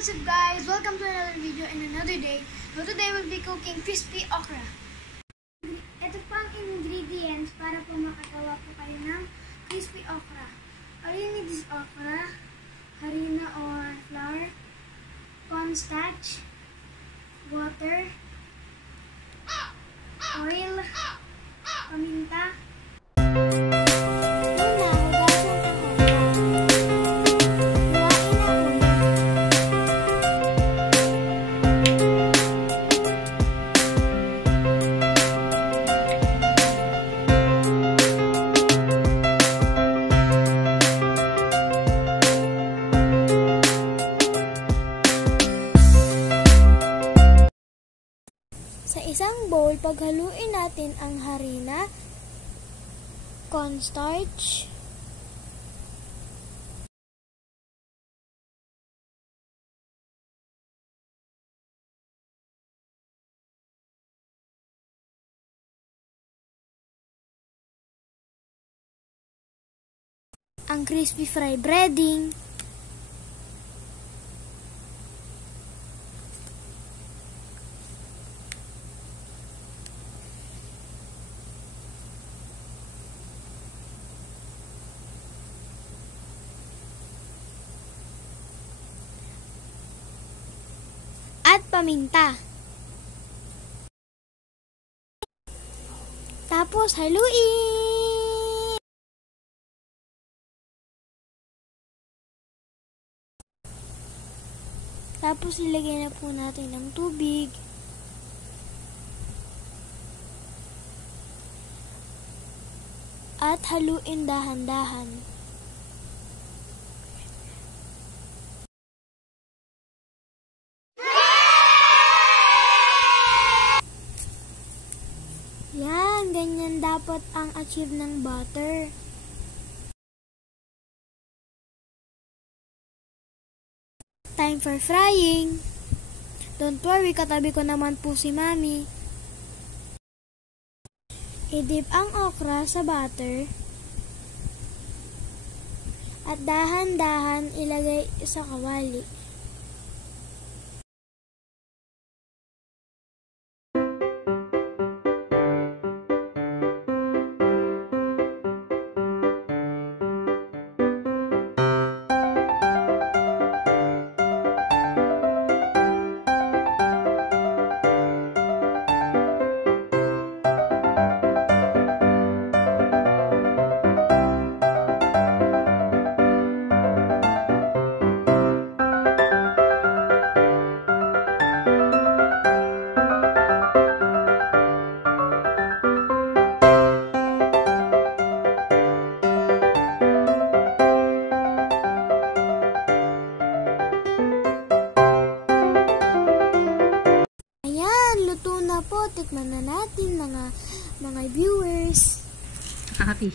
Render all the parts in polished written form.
What's up guys? Welcome to another video and another day. So today we'll be cooking crispy okra. Ito po ang ingredients para po makagawa po kayo ng crispy okra. All you need is okra, harina or flour, cornstarch, water, oil, paminta. Sa isang bowl, paghaluin natin ang harina, cornstarch, ang crispy fry breading, at paminta. Tapos haluin. Tapos ilagay na po natin ng tubig. At haluin dahan-dahan. Yan, ganyan dapat ang achieve ng butter. Time for frying. Don't worry, katabi ko naman po si Mami. I-dip ang okra sa butter. At dahan-dahan ilagay sa kawali. Luto na po. Tikman na natin mga viewers. Happy.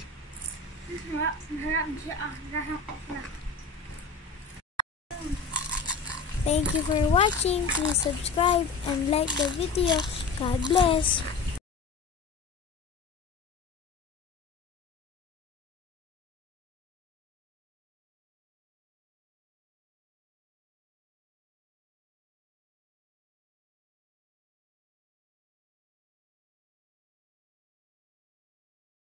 Thank you for watching. Please subscribe and like the video. God bless.